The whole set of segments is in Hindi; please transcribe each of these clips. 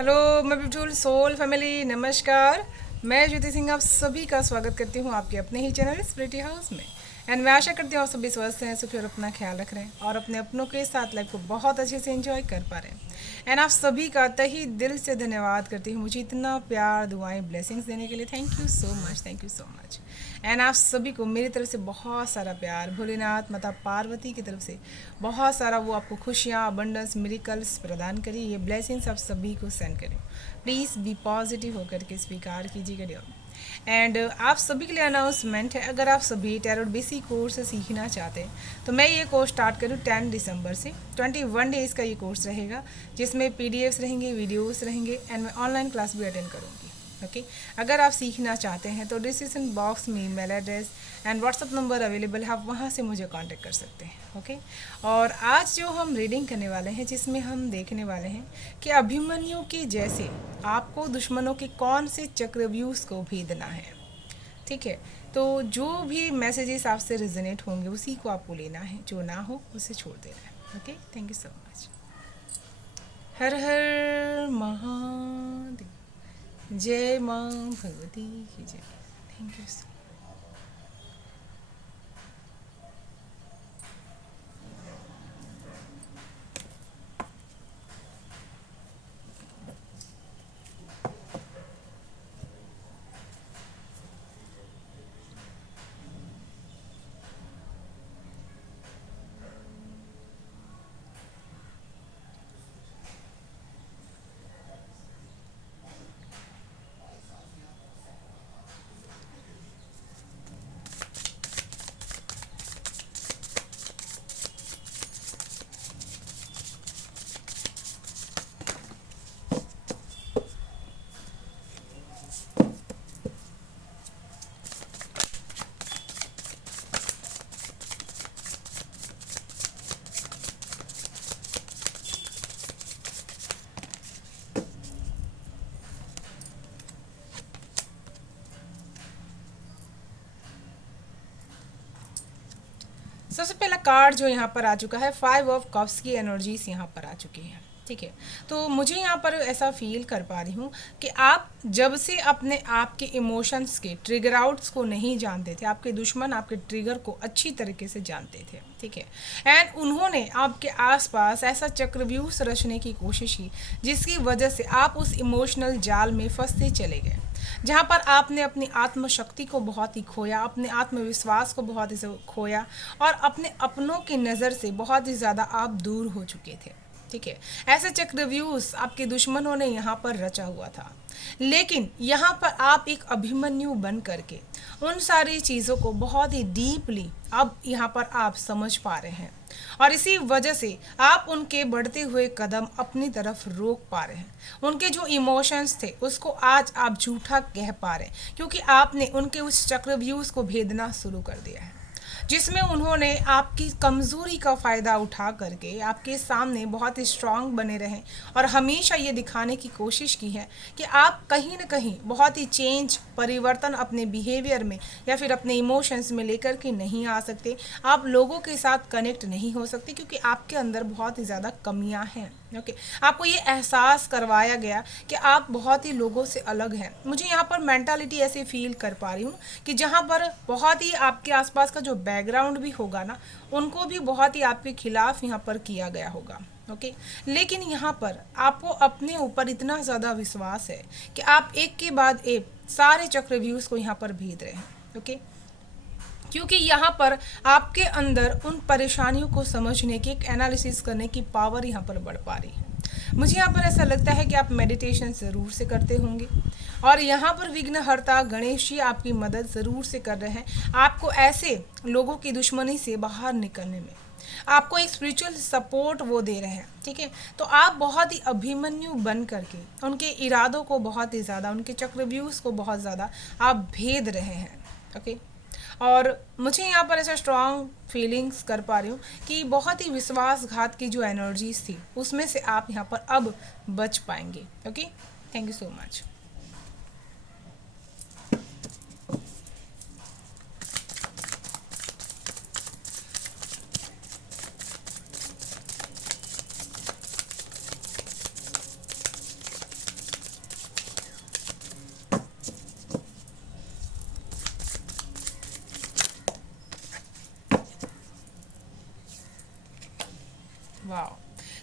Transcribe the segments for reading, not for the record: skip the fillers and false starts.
हेलो मैं ब्यूटीफुल सोल फैमिली, नमस्कार। मैं ज्योति सिंह आप सभी का स्वागत करती हूँ आपके अपने ही चैनल स्प्रिटी हाउस में। एंड मैं आशा करती हूँ आप सभी स्वस्थ हैं, सुखी और अपना ख्याल रख रहे हैं और अपने अपनों के साथ लाइफ को बहुत अच्छे से एंजॉय कर पा रहे हैं। एंड आप सभी का तहे दिल से धन्यवाद करती हूँ मुझे इतना प्यार, दुआएं, ब्लेसिंग्स देने के लिए। Thank you so much, thank you so much. And आप सभी को मेरी तरफ से बहुत सारा प्यार, भोलेनाथ माता पार्वती की तरफ से बहुत सारा वो आपको खुशियाँ, अबंडेंस, मिरेकल्स प्रदान करिए। ये ब्लेसिंग्स आप सभी को सेंड करें। प्लीज़ बी पॉजिटिव होकर के स्वीकार कीजिएगा। एंड आप सभी के लिए अनाउंसमेंट है, अगर आप सभी टैरोट बेसिक कोर्स सीखना चाहते हैं तो मैं ये कोर्स स्टार्ट करूँ 10 दिसंबर से। 21 डेज़ का ये कोर्स रहेगा जिसमें पीडीएफ्स रहेंगे, वीडियोस रहेंगे एंड मैं ऑनलाइन क्लास भी अटेंड करूँगी। ओके अगर आप सीखना चाहते हैं तो डिस्क्रिप्शन बॉक्स में email address and WhatsApp number available है, आप वहाँ से मुझे कांटेक्ट कर सकते हैं। ओके और आज जो हम रीडिंग करने वाले हैं जिसमें हम देखने वाले हैं कि अभिमन्यु के जैसे आपको दुश्मनों के कौन से चक्रव्यूह को भेदना है। ठीक है, तो जो भी मैसेजेस आपसे रिजनेट होंगे उसी को आपको लेना है, जो ना हो उसे छोड़ देना है। Okay, thank you so much. हर हर महादेव, जय माँ भगवती की जय। Thank you so. सबसे पहला कार्ड जो यहाँ पर आ चुका है, 5 ऑफ कप्स की एनर्जीज यहाँ पर आ चुकी है। ठीक है, तो मुझे यहाँ पर ऐसा फील कर पा रही हूँ कि आप जब से अपने आप के इमोशंस के ट्रिगर आउट्स को नहीं जानते थे, आपके दुश्मन आपके ट्रिगर को अच्छी तरीके से जानते थे। ठीक है, एंड उन्होंने आपके आसपास ऐसा चक्रव्यूह रचने की कोशिश की जिसकी वजह से आप उस इमोशनल जाल में फंसते चले गए, जहाँ पर आपने अपनी आत्मशक्ति को बहुत ही खोया, अपने आत्मविश्वास को बहुत ही खोया और अपने अपनों की नज़र से बहुत ही ज़्यादा आप दूर हो चुके थे। ठीक है, ऐसे चक्रव्यूह आपके दुश्मनों ने यहाँ पर रचा हुआ था, लेकिन यहाँ पर आप एक अभिमन्यु बन करके उन सारी चीज़ों को बहुत ही डीपली अब यहाँ पर आप समझ पा रहे हैं और इसी वजह से आप उनके बढ़ते हुए कदम अपनी तरफ रोक पा रहे हैं। उनके जो इमोशंस थे उसको आज आप झूठा कह पा रहे हैं क्योंकि आपने उनके उस चक्रव्यूह को भेदना शुरू कर दिया है, जिसमें उन्होंने आपकी कमज़ोरी का फ़ायदा उठा करके आपके सामने बहुत ही स्ट्रांग बने रहें और हमेशा ये दिखाने की कोशिश की है कि आप कहीं ना कहीं बहुत ही चेंज, परिवर्तन अपने बिहेवियर में या फिर अपने इमोशंस में लेकर के नहीं आ सकते। आप लोगों के साथ कनेक्ट नहीं हो सकते क्योंकि आपके अंदर बहुत ही ज़्यादा कमियां हैं। ओके, आपको ये एहसास करवाया गया कि आप बहुत ही लोगों से अलग हैं। मुझे यहाँ पर मेंटालिटी ऐसे फील कर पा रही हूँ कि जहाँ पर बहुत ही आपके आसपास का जो बैकग्राउंड भी होगा ना, उनको भी बहुत ही आपके खिलाफ यहाँ पर किया गया होगा। ओके, लेकिन यहाँ पर आपको अपने ऊपर इतना ज़्यादा विश्वास है कि आप एक के बाद एक सारे चक्रव्यूह को यहाँ पर भेद रहे हैं। ओके, क्योंकि यहाँ पर आपके अंदर उन परेशानियों को समझने की, एक एनालिसिस करने की पावर यहाँ पर बढ़ पा रही है। मुझे यहाँ पर ऐसा लगता है कि आप मेडिटेशन ज़रूर से करते होंगे और यहाँ पर विघ्नहर्ता गणेश जी आपकी मदद ज़रूर से कर रहे हैं आपको ऐसे लोगों की दुश्मनी से बाहर निकलने में। आपको एक स्पिरिचुअल सपोर्ट वो दे रहे हैं। ठीक है, तो आप बहुत ही अभिमन्यु बन करके उनके इरादों को बहुत ही ज़्यादा, उनके चक्रव्यूह को बहुत ज़्यादा आप भेद रहे हैं। ओके, और मुझे यहाँ पर ऐसा स्ट्रॉन्ग फीलिंग्स कर पा रही हूँ कि बहुत ही विश्वासघात की जो एनर्जीज थी उसमें से आप यहाँ पर अब बच पाएंगे। Okay, thank you so much.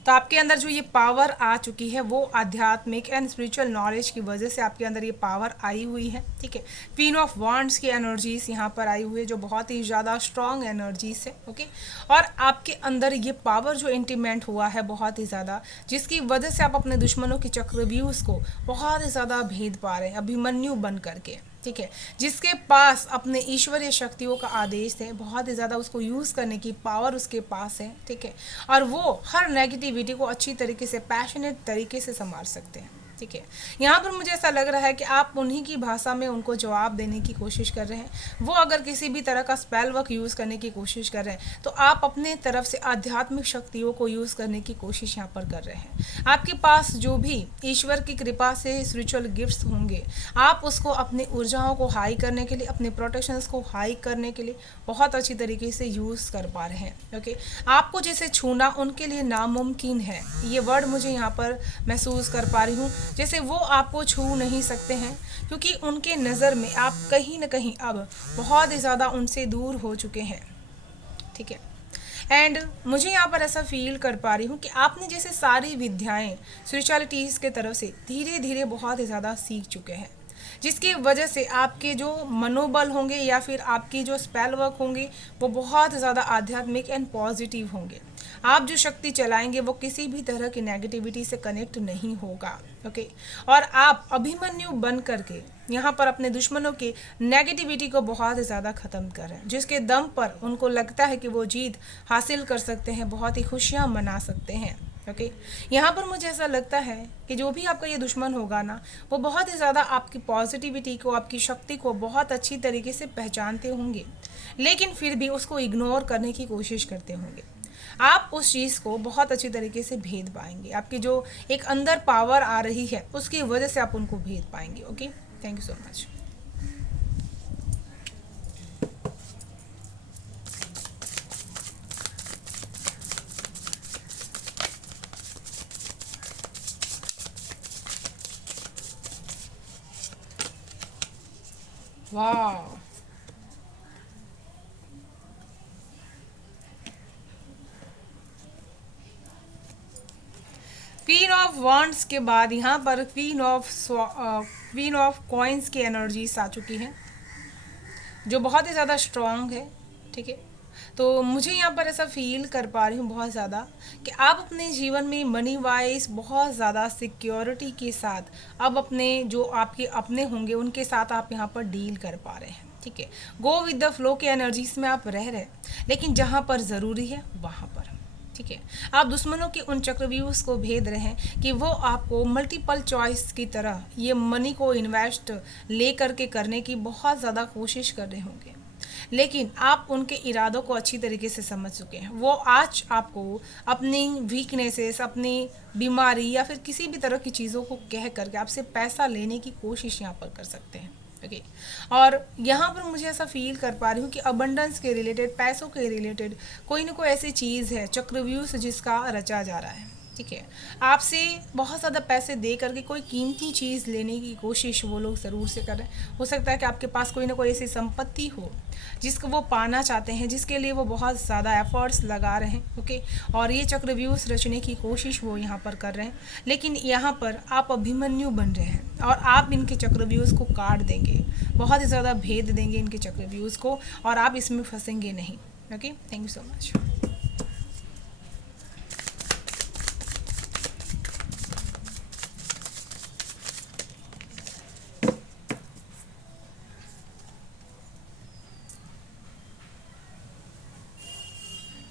तो आपके अंदर जो ये पावर आ चुकी है वो आध्यात्मिक एंड स्पिरिचुअल नॉलेज की वजह से आपके अंदर ये पावर आई हुई है, ठीक है। क्वीन ऑफ वांड्स की एनर्जीज यहाँ पर आई हुई है जो बहुत ही ज़्यादा स्ट्रॉन्ग एनर्जीज है, ओके। और आपके अंदर ये पावर जो इंटीमेंट हुआ है बहुत ही ज़्यादा, जिसकी वजह से आप अपने दुश्मनों की चक्रव्यूह को बहुत ही ज़्यादा भेद पा रहे हैं अभिमन्यु बन करके, ठीक है। जिसके पास अपने ईश्वरीय शक्तियों का आदेश है, बहुत ही ज़्यादा उसको यूज़ करने की पावर उसके पास है, ठीक है। और वो हर नेगेटिविटी को अच्छी तरीके से पैशनेट तरीके से संभाल सकते हैं, ठीक है। यहाँ पर मुझे ऐसा लग रहा है कि आप उन्हीं की भाषा में उनको जवाब देने की कोशिश कर रहे हैं। वो अगर किसी भी तरह का स्पेल वर्क यूज़ करने की कोशिश कर रहे हैं तो आप अपने तरफ से आध्यात्मिक शक्तियों को यूज़ करने की कोशिश यहाँ पर कर रहे हैं। आपके पास जो भी ईश्वर की कृपा से स्पिरिचुअल गिफ्ट्स होंगे, आप उसको अपनी ऊर्जाओं को हाई करने के लिए, अपने प्रोटेक्शंस को हाई करने के लिए बहुत अच्छी तरीके से यूज़ कर पा रहे हैं, ओके। आपको जैसे छूना उनके लिए नामुमकिन है, ये वर्ड मुझे यहाँ पर महसूस कर पा रही हूँ। जैसे वो आपको छू नहीं सकते हैं क्योंकि उनके नज़र में आप कहीं ना कहीं अब बहुत ही ज़्यादा उनसे दूर हो चुके हैं, ठीक है। एंड मुझे यहाँ पर ऐसा फील कर पा रही हूँ कि आपने जैसे सारी विद्याएं स्पिरिचुअलिटीज़ के तरफ से धीरे धीरे बहुत ही ज़्यादा सीख चुके हैं, जिसकी वजह से आपके जो मनोबल होंगे या फिर आपकी जो स्पेल वर्क होंगे वो बहुत ज़्यादा आध्यात्मिक एंड पॉजिटिव होंगे। आप जो शक्ति चलाएंगे वो किसी भी तरह की नेगेटिविटी से कनेक्ट नहीं होगा, ओके। और आप अभिमन्यु बन करके यहाँ पर अपने दुश्मनों की नेगेटिविटी को बहुत ज़्यादा ख़त्म कर रहे हैं, जिसके दम पर उनको लगता है कि वो जीत हासिल कर सकते हैं, बहुत ही खुशियाँ मना सकते हैं, ओके। यहाँ पर मुझे ऐसा लगता है कि जो भी आपका ये दुश्मन होगा ना, वो बहुत ही ज़्यादा आपकी पॉजिटिविटी को, आपकी शक्ति को बहुत अच्छी तरीके से पहचानते होंगे, लेकिन फिर भी उसको इग्नोर करने की कोशिश करते होंगे। आप उस चीज़ को बहुत अच्छी तरीके से भेद पाएंगे, आपकी जो एक अंदर पावर आ रही है उसकी वजह से आप उनको भेद पाएंगे, okay. Thank you so much. वाह, क्वीन ऑफ वॉन्ड्स के बाद यहाँ पर क्वीन ऑफ कॉइन्स की एनर्जीज आ चुकी हैं जो बहुत ही ज़्यादा स्ट्रॉन्ग है, ठीक है। तो मुझे यहाँ पर ऐसा फील कर पा रही हूँ बहुत ज़्यादा कि आप अपने जीवन में मनी वाइज बहुत ज़्यादा सिक्योरिटी के साथ अब अपने जो आपके अपने होंगे उनके साथ आप यहाँ पर डील कर पा रहे हैं, ठीक है। गो विद द फ्लो की एनर्जीज में आप रह रहे हैं, लेकिन जहाँ पर ज़रूरी है वहाँ पर, ठीक है। आप दुश्मनों के उन चक्रव्यूह्स को भेद रहे हैं कि वो आपको मल्टीपल चॉइस की तरह ये मनी को इन्वेस्ट ले करके करने की बहुत ज़्यादा कोशिश कर रहे होंगे, लेकिन आप उनके इरादों को अच्छी तरीके से समझ चुके हैं। वो आज आपको अपनी वीकनेसेस, अपनी बीमारी या फिर किसी भी तरह की चीज़ों को कह करके आपसे पैसा लेने की कोशिश यहाँ पर कर सकते हैं, ओके। और यहाँ पर मुझे ऐसा फील कर पा रही हूँ कि अबंडेंस के रिलेटेड, पैसों के रिलेटेड कोई ना कोई ऐसी चीज़ है चक्रव्यूह से जिसका रचा जा रहा है, ठीक है। आपसे बहुत ज़्यादा पैसे दे करके कोई कीमती चीज़ लेने की कोशिश वो लोग ज़रूर से कर रहे हैं। हो सकता है कि आपके पास कोई ना कोई ऐसी संपत्ति हो जिसको वो पाना चाहते हैं, जिसके लिए वो बहुत ज़्यादा एफर्ट्स लगा रहे हैं, ओके। और ये चक्रव्यूह रचने की कोशिश वो यहाँ पर कर रहे हैं, लेकिन यहाँ पर आप अभिमन्यु बन रहे हैं और आप इनके चक्रव्यूह को काट देंगे, बहुत ही ज़्यादा भेद देंगे इनके चक्रव्यूह को, और आप इसमें फंसेंगे नहीं, okay. Thank you so much.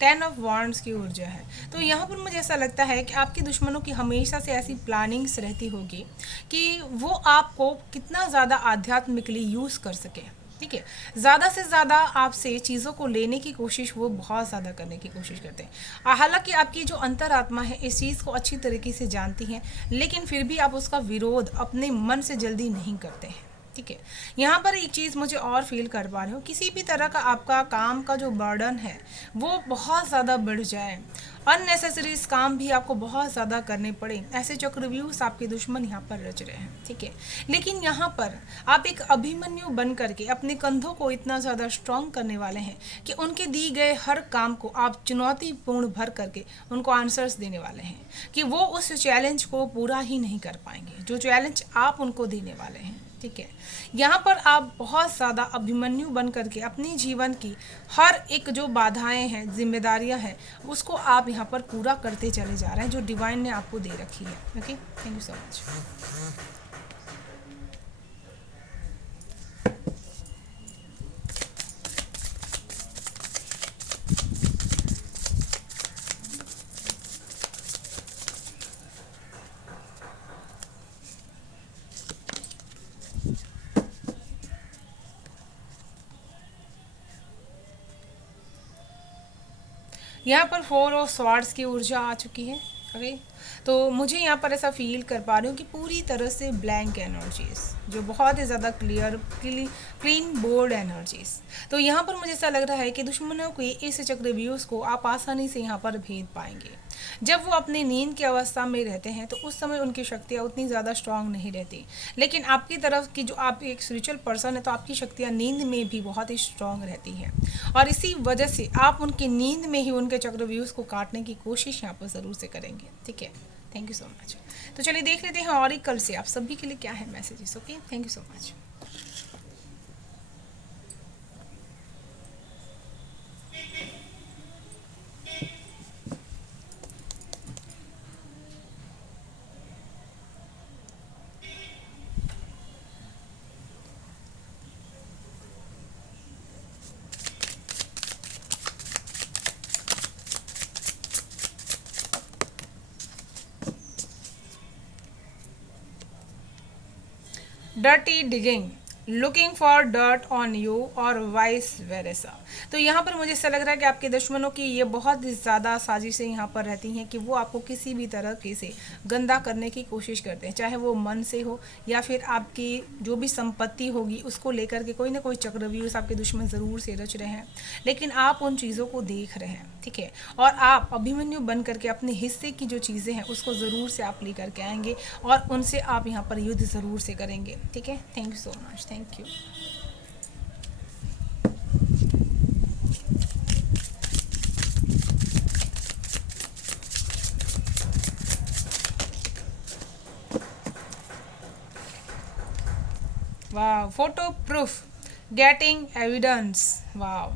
10 of wands की ऊर्जा है। तो यहाँ पर मुझे ऐसा लगता है कि आपके दुश्मनों की हमेशा से ऐसी प्लानिंग्स रहती होगी कि वो आपको कितना ज़्यादा आध्यात्मिकली यूज़ कर सके, ठीक है। ज़्यादा से ज़्यादा आपसे चीज़ों को लेने की कोशिश वो बहुत ज़्यादा करने की कोशिश करते हैं। हालांकि आपकी जो अंतरात्मा है इस चीज़ को अच्छी तरीके से जानती है, लेकिन फिर भी आप उसका विरोध अपने मन से जल्दी नहीं करते हैं, ठीक है। यहाँ पर एक चीज़ मुझे और फील कर पा रही हूँ, किसी भी तरह का आपका काम का जो बर्डन है वो बहुत ज़्यादा बढ़ जाए, अननेसेसरीज काम भी आपको बहुत ज़्यादा करने पड़े, ऐसे चक्रव्यूह आपके दुश्मन यहाँ पर रच रहे हैं। ठीक है। लेकिन यहाँ पर आप एक अभिमन्यु बन करके अपने कंधों को इतना ज़्यादा स्ट्रॉन्ग करने वाले हैं कि उनके दिए गए हर काम को आप चुनौतीपूर्ण भर करके उनको आंसर्स देने वाले हैं कि वो उस चैलेंज को पूरा ही नहीं कर पाएंगे जो चैलेंज आप उनको देने वाले हैं। ठीक है। यहाँ पर आप बहुत ज़्यादा अभिमन्यु बन करके अपने जीवन की हर एक जो बाधाएं हैं, जिम्मेदारियां हैं, उसको आप यहाँ पर पूरा करते चले जा रहे हैं जो डिवाइन ने आपको दे रखी है। Okay, thank you so much. यहाँ पर 4 ऑफ स्वॉर्ड्स की ऊर्जा आ चुकी है। ओके, तो मुझे यहाँ पर ऐसा फील कर पा रही हूँ कि पूरी तरह से ब्लैंक एनर्जीज, जो बहुत ही ज़्यादा क्लीन बोल्ड एनर्जीज। तो यहाँ पर मुझे ऐसा लग रहा है कि दुश्मनों के इस चक्रव्यूह को आप आसानी से यहाँ पर भेद पाएंगे। जब वो अपनी नींद की अवस्था में रहते हैं तो उस समय उनकी शक्तियाँ उतनी ज़्यादा स्ट्रांग नहीं रहती, लेकिन आपकी तरफ की जो आप एक स्पिरिचुअल पर्सन है तो आपकी शक्तियाँ नींद में भी बहुत ही स्ट्रांग रहती हैं, और इसी वजह से आप उनकी नींद में ही उनके चक्रव्यूह को काटने की कोशिश यहाँ पर ज़रूर से करेंगे। ठीक है, थैंक यू सो मच। तो चलिए देख लेते हैं ऑरिकल से आप सभी के लिए क्या है messages. Okay, thank you so much. Dirty digging, looking for dirt on you और वाइस वेरेसा। तो यहाँ पर मुझे ऐसा लग रहा है कि आपके दुश्मनों की ये बहुत ज़्यादा साजिशें यहाँ पर रहती हैं कि वो आपको किसी भी तरह से गंदा करने की कोशिश करते हैं, चाहे वो मन से हो या फिर आपकी जो भी संपत्ति होगी उसको लेकर के कोई ना कोई चक्रव्यूह आपके दुश्मन ज़रूर से रच रहे हैं, लेकिन आप उन चीज़ों को देख रहे हैं। ठीक है, और आप अभिमन्यु बन करके अपने हिस्से की जो चीज़ें हैं उसको ज़रूर से आप लेकर के आएंगे और उनसे आप यहाँ पर युद्ध ज़रूर से करेंगे। ठीक है, thank you so much, thank you. वाह, फोटो प्रूफ, गेटिंग एविडेंस। वाह,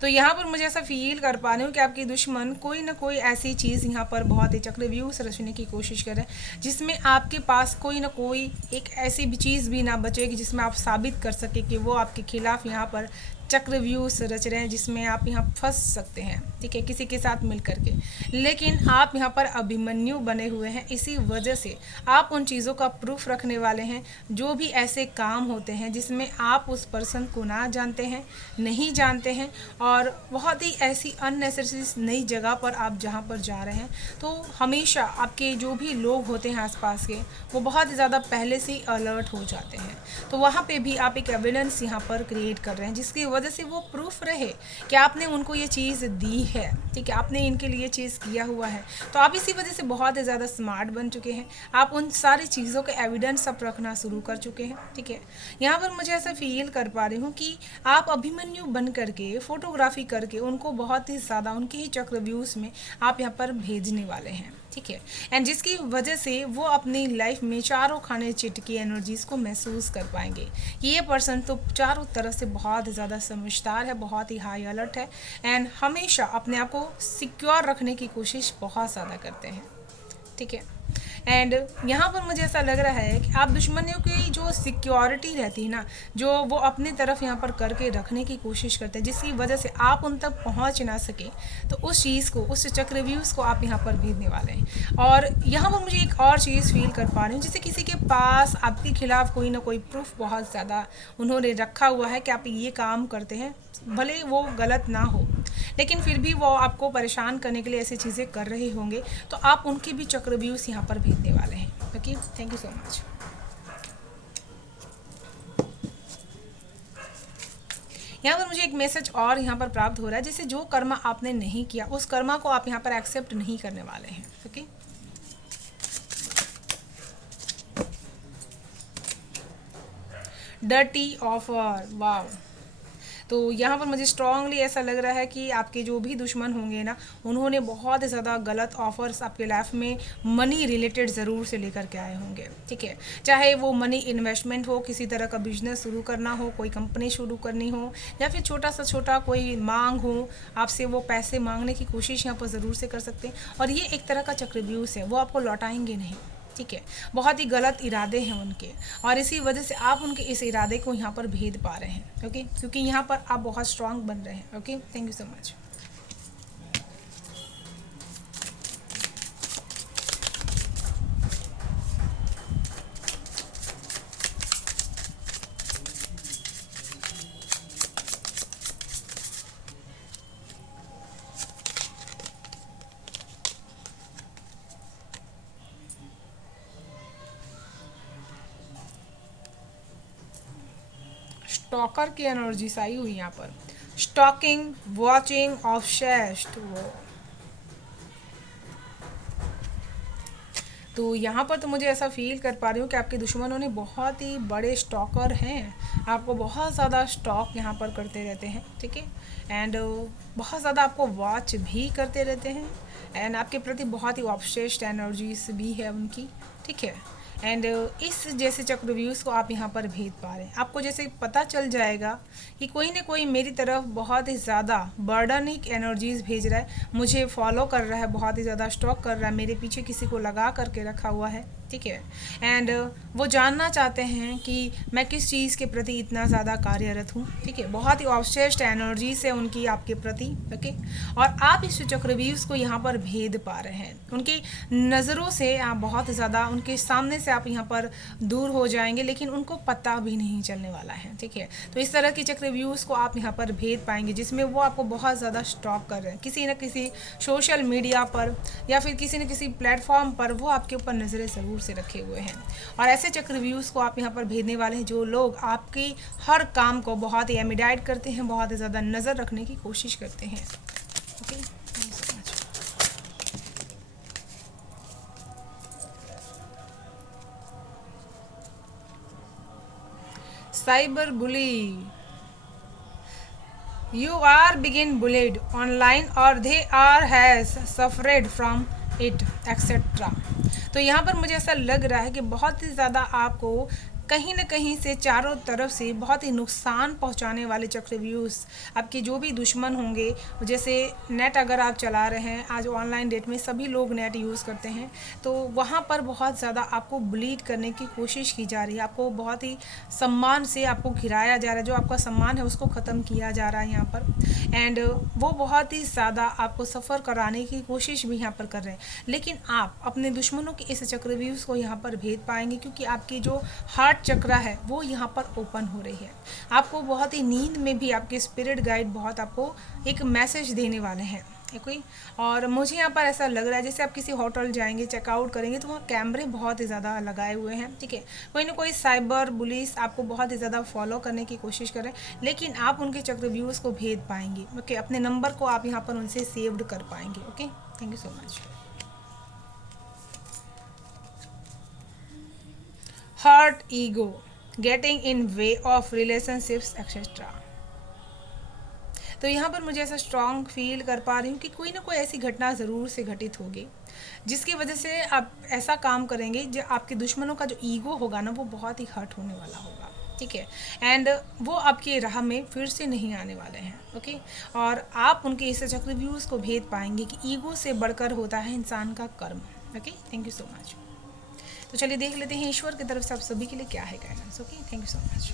तो यहाँ पर मुझे ऐसा फील कर पा रही हूँ कि आपके दुश्मन कोई ना कोई ऐसी चीज़ यहाँ पर बहुत ही चक्रव्यूह से रचने की कोशिश कर रहे हैं जिसमें आपके पास कोई ना कोई एक ऐसी भी चीज़ भी ना बचेगी जिसमें आप साबित कर सके कि वो आपके खिलाफ यहाँ पर चक्रव्यूह से रच रहे हैं जिसमें आप यहाँ फंस सकते हैं। ठीक है, किसी के साथ मिल करके, लेकिन आप यहाँ पर अभिमन्यु बने हुए हैं, इसी वजह से आप उन चीज़ों का प्रूफ रखने वाले हैं। जो भी ऐसे काम होते हैं जिसमें आप उस पर्सन को ना जानते हैं, नहीं जानते हैं, और बहुत ही ऐसी अननेसेसरी नई जगह पर आप जहाँ पर जा रहे हैं, तो हमेशा आपके जो भी लोग होते हैं आसपास के वो बहुत ज़्यादा पहले से ही अलर्ट हो जाते हैं। तो वहाँ पे भी आप एक एविडेंस यहाँ पर क्रिएट कर रहे हैं जिसकी वजह से वो प्रूफ रहे कि आपने उनको ये चीज़ दी है। ठीक है, आपने इनके लिए चीज़ किया हुआ है, तो आप इसी वजह से बहुत ज़्यादा स्मार्ट बन चुके हैं। आप उन सारी चीज़ों के एविडेंस सब रखना शुरू कर चुके हैं। ठीक है, यहाँ पर मुझे ऐसा फील कर पा रही हूँ कि आप अभिमन्यु बन करके फोटोग्राफी करके उनको बहुत ही ज़्यादा उनके ही चक्रव्यूह में आप यहाँ पर भेजने वाले हैं। ठीक है, एंड जिसकी वजह से वो अपनी लाइफ में चारों खाने चिट की एनर्जीज को महसूस कर पाएंगे कि ये पर्सन तो चारों तरफ से बहुत ज़्यादा समझदार है, बहुत ही हाई अलर्ट है, एंड हमेशा अपने आप को सिक्योर रखने की कोशिश बहुत ज़्यादा करते हैं। ठीक है, एंड यहाँ पर मुझे ऐसा लग रहा है कि आप दुश्मनों की जो सिक्योरिटी रहती है ना, जो वो अपनी तरफ यहाँ पर करके रखने की कोशिश करते हैं जिसकी वजह से आप उन तक पहुँच ना सके, तो उस चीज़ को, उस चक्रव्यूह को आप यहाँ पर भेजने वाले हैं। और यहाँ पर मुझे एक और चीज़ फील कर पा रही हूँ, जैसे किसी के पास आपके खिलाफ कोई ना कोई प्रूफ बहुत ज़्यादा उन्होंने रखा हुआ है कि आप ये काम करते हैं, भले वो गलत ना हो, लेकिन फिर भी वो आपको परेशान करने के लिए ऐसी चीज़ें कर रहे होंगे, तो आप उनके भी चक्रव्यूह यहाँ पर भेजने वाले हैं। Okay, thank you so much. यहाँ पर मुझे एक मैसेज और यहाँ पर प्राप्त हो रहा है, जैसे जो कर्म आपने नहीं किया उस कर्म को आप यहाँ पर एक्सेप्ट नहीं करने वाले हैं। ओके, डर्टी ऑफर, वाव। तो यहाँ पर मुझे स्ट्रांगली ऐसा लग रहा है कि आपके जो भी दुश्मन होंगे ना, उन्होंने बहुत ज़्यादा गलत ऑफर्स आपके लाइफ में मनी रिलेटेड ज़रूर से लेकर के आए होंगे। ठीक है, चाहे वो मनी इन्वेस्टमेंट हो, किसी तरह का बिजनेस शुरू करना हो, कोई कंपनी शुरू करनी हो, या फिर छोटा सा छोटा कोई मांग हो आपसे, वो पैसे मांगने की कोशिश यहाँ पर ज़रूर से कर सकते हैं। और ये एक तरह का चक्रव्यूह है, वो आपको लौटाएंगे नहीं। ठीक है, बहुत ही गलत इरादे हैं उनके, और इसी वजह से आप उनके इस इरादे को यहाँ पर भेद पा रहे हैं। ओके, क्योंकि यहाँ पर आप बहुत स्ट्रांग बन रहे हैं। Okay, thank you so much. Stalker की एनर्जीज आई हुई यहाँ पर, स्टॉकिंग, वॉचिंग, ऑब्सेस्ड। वो तो यहाँ पर तो मुझे ऐसा फील कर पा रही हूँ कि आपके दुश्मनों ने बहुत ही बड़े स्टॉकर हैं, आपको बहुत ज़्यादा स्टॉक यहाँ पर करते रहते हैं। ठीक है, एंड बहुत ज़्यादा आपको वॉच भी करते रहते हैं, एंड आपके प्रति बहुत ही ऑब्सेस्ड एनर्जीज भी है उनकी। ठीक है, एंड इस जैसे चक्रव्यूह को आप यहाँ पर भेद पा रहे हैं। आपको जैसे पता चल जाएगा कि कोई ना कोई मेरी तरफ बहुत ही ज़्यादा बर्डनिक एनर्जीज भेज रहा है, मुझे फॉलो कर रहा है, बहुत ही ज़्यादा स्टॉक कर रहा है, मेरे पीछे किसी को लगा करके रखा हुआ है। ठीक है, एंड वो जानना चाहते हैं कि मैं किस चीज़ के प्रति इतना ज़्यादा कार्यरत हूँ। ठीक है, बहुत ही ऑब्सेस्ड एनर्जीज है उनकी आपके प्रति। ओके, और आप इस चक्रव्यूह को यहाँ पर भेद पा रहे हैं, उनकी नज़रों से आप बहुत ज़्यादा उनके सामने से आप यहाँ पर दूर हो जाएंगे, लेकिन उनको पता भी नहीं चलने वाला है। ठीक है, तो इस तरह की चक्रव्यूह को आप यहाँ पर भेद पाएंगे, जिसमें वो आपको बहुत ज़्यादा स्टॉक कर रहे हैं, किसी न किसी सोशल मीडिया पर या फिर किसी न किसी प्लेटफॉर्म पर वो आपके ऊपर नज़रें ज़रूर से रखे हुए हैं। और ऐसे चक्रव्यूह को आप यहाँ पर भेजने वाले हैं जो लोग आपकी हर काम को बहुत ही एमिडाइट करते हैं, बहुत ही ज़्यादा नज़र रखने की कोशिश करते हैं। Okay, cyber bully, you are begin bullied online or they are has suffered from it etc। तो यहाँ पर मुझे ऐसा लग रहा है कि बहुत ही ज़्यादा आपको कहीं न कहीं से चारों तरफ से बहुत ही नुकसान पहुंचाने वाले चक्रव्यूह आपके जो भी दुश्मन होंगे, जैसे नेट अगर आप चला रहे हैं, आज ऑनलाइन डेट में सभी लोग नेट यूज़ करते हैं, तो वहाँ पर बहुत ज़्यादा आपको ब्लीड करने की कोशिश की जा रही है, आपको बहुत ही सम्मान से आपको गिराया जा रहा है, जो आपका सम्मान है उसको ख़त्म किया जा रहा है यहाँ पर, एंड वो बहुत ही ज़्यादा आपको सफ़र कराने की कोशिश भी यहाँ पर कर रहे हैं। लेकिन आप अपने दुश्मनों के इस चक्रव्यूह को यहाँ पर भेद पाएंगे, क्योंकि आपकी जो हार्ट चक्रा है वो यहाँ पर ओपन हो रही है। आपको बहुत ही नींद में भी आपके स्पिरिट गाइड बहुत आपको एक मैसेज देने वाले हैं कोई। और मुझे यहाँ पर ऐसा लग रहा है जैसे आप किसी होटल जाएंगे, चेकआउट करेंगे, तो वहाँ कैमरे बहुत ही ज़्यादा लगाए हुए हैं। ठीक है, कोई ना कोई साइबर पुलिस आपको बहुत ही ज़्यादा फॉलो करने की कोशिश कर रहे हैं, लेकिन आप उनके चक्रव्यूह को भेद पाएंगे। ओके, अपने नंबर को आप यहाँ पर उनसे सेव्ड कर पाएंगे। Okay, thank you so much. Hurt ego, getting in way of relationships etcetera. तो यहाँ पर मुझे ऐसा स्ट्रॉन्ग फील कर पा रही हूँ कि कोई ना कोई ऐसी घटना ज़रूर से घटित होगी जिसकी वजह से आप ऐसा काम करेंगे जो आपके दुश्मनों का जो ईगो होगा ना, वो बहुत ही हर्ट होने वाला होगा। ठीक है, एंड वो आपकी राह में फिर से नहीं आने वाले हैं। ओके, और आप उनके इस चक्रव्यूह को भेद पाएंगे कि ईगो से बढ़कर होता है इंसान का कर्म। Okay, thank you so much. तो चलिए देख लेते हैं ईश्वर की तरफ से आप सभी के लिए क्या है guidance. Okay, thank you so much.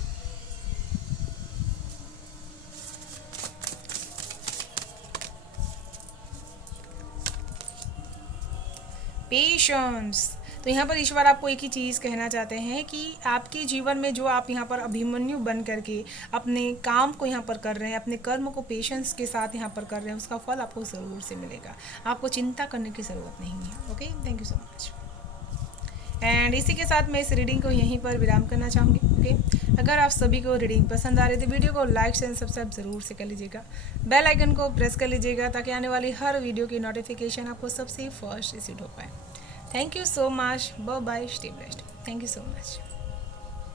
Patience. तो यहाँ पर ईश्वर आपको एक ही चीज़ कहना चाहते हैं कि आपके जीवन में जो आप यहाँ पर अभिमन्यु बन करके अपने काम को यहाँ पर कर रहे हैं, अपने कर्म को पेशेंस के साथ यहाँ पर कर रहे हैं, उसका फल आपको ज़रूर से मिलेगा। आपको चिंता करने की ज़रूरत नहीं है। Okay, thank you so much. And इसी के साथ मैं इस रीडिंग को यहीं पर विराम करना चाहूँगी। ओके, अगर आप सभी को रीडिंग पसंद आ रही है तो वीडियो को लाइक शेयर सब्सक्राइब ज़रूर से कर लीजिएगा, बेल आइकन को प्रेस कर लीजिएगा ताकि आने वाली हर वीडियो की नोटिफिकेशन आपको सबसे फर्स्ट रिसीव हो पाए। Thank you so much, bye bye, stay blessed, thank you so much.